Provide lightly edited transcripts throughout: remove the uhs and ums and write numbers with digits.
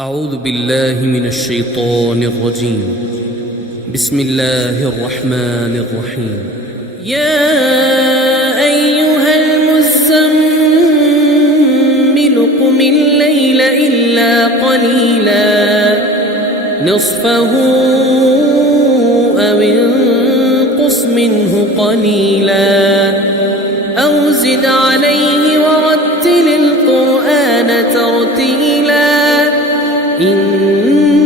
أعوذ بالله من الشيطان الرجيم. بسم الله الرحمن الرحيم. يا أيها المزمل قم الليل إلا قليلا نصفه أو انقص منه قليلا أو زد عليه ورتل القرآن ترتيلا إنا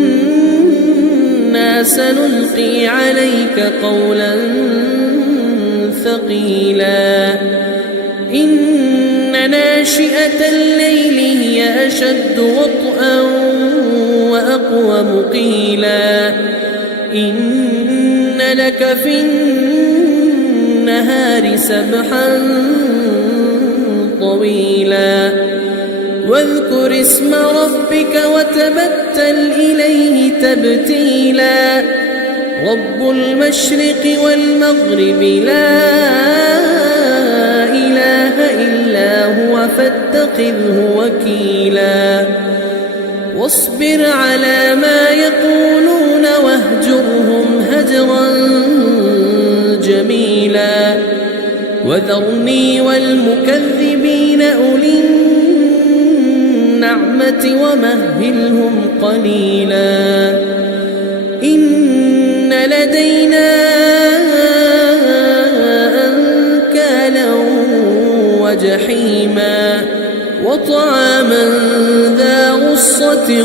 سنلقي عليك قولا ثقيلا إن ناشئة الليل هي أشد وطئا وأقوم قيلا إن لك في النهار سبحا طويلا واذكر اسم ربك وتبتل إليه تبتيلا رب المشرق والمغرب لا إله إلا هو فاتخذه وكيلا واصبر على ما يقولون واهجرهم هجرا جميلا وذرني والمكذبين أولي النعمة ومهلهم قليلا إن لدينا أنكالا وجحيما وطعاما ذا غصة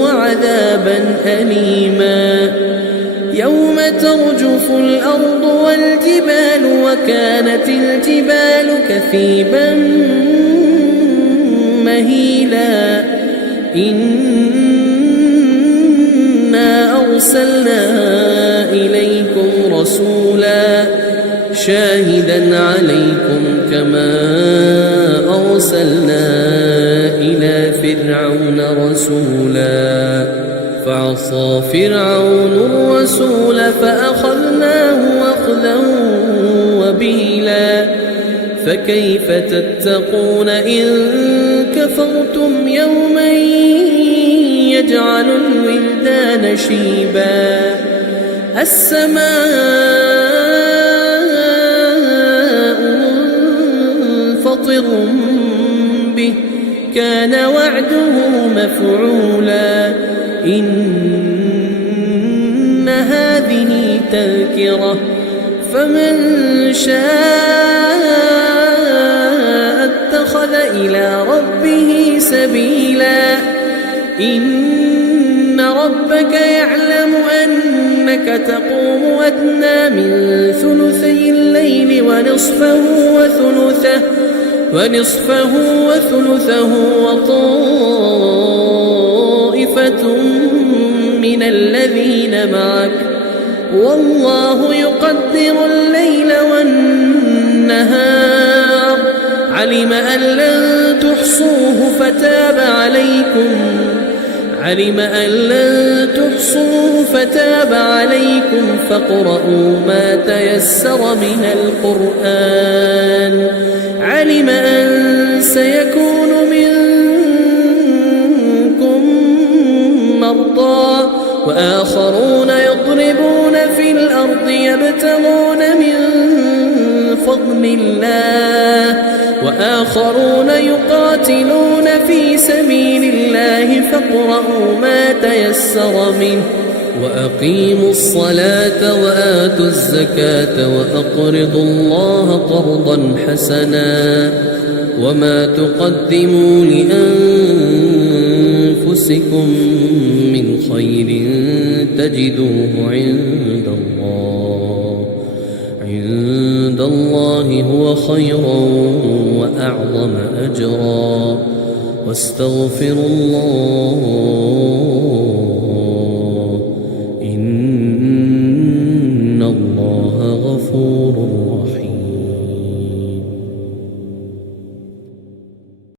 وعذابا أليما يوم ترجف الأرض والجبال وكانت الجبال كثيبا مهيلا إنا أرسلنا إليكم رسولا شاهدا عليكم كما أرسلنا إلى فرعون رسولا فعصى فرعون الرسول فأخذناه أخذا وبيلا فكيف تتقون إن كفرتم يوما يجعل الولدان شيبا السماء منفطر به كان وعده مفعولا إن هذه تذكرة فمن شاء اتخذ إلى ربه سبيلا إن ربك يعلم أنك تقوم أدنى من ثلثي الليل ونصفه وثلثه وطائفة من الذين معك والله يقدر الليل والنهار علم أن لن تحصوه فتاب عليكم فاقرؤوا ما تيسر من القرآن علم أن سيكون منكم مرضى وآخرون يضربون في الأرض يبتغون من فضل الله وآخرون يقاتلون في سبيل الله فاقرؤوا ما تيسر منه وأقيموا الصلاة وآتوا الزكاة وأقرضوا الله قرضا حسنا وما تقدموا لأنفسكم من خير تجدوه عند الله هو خيرا وأعظم أجرا واستغفروا الله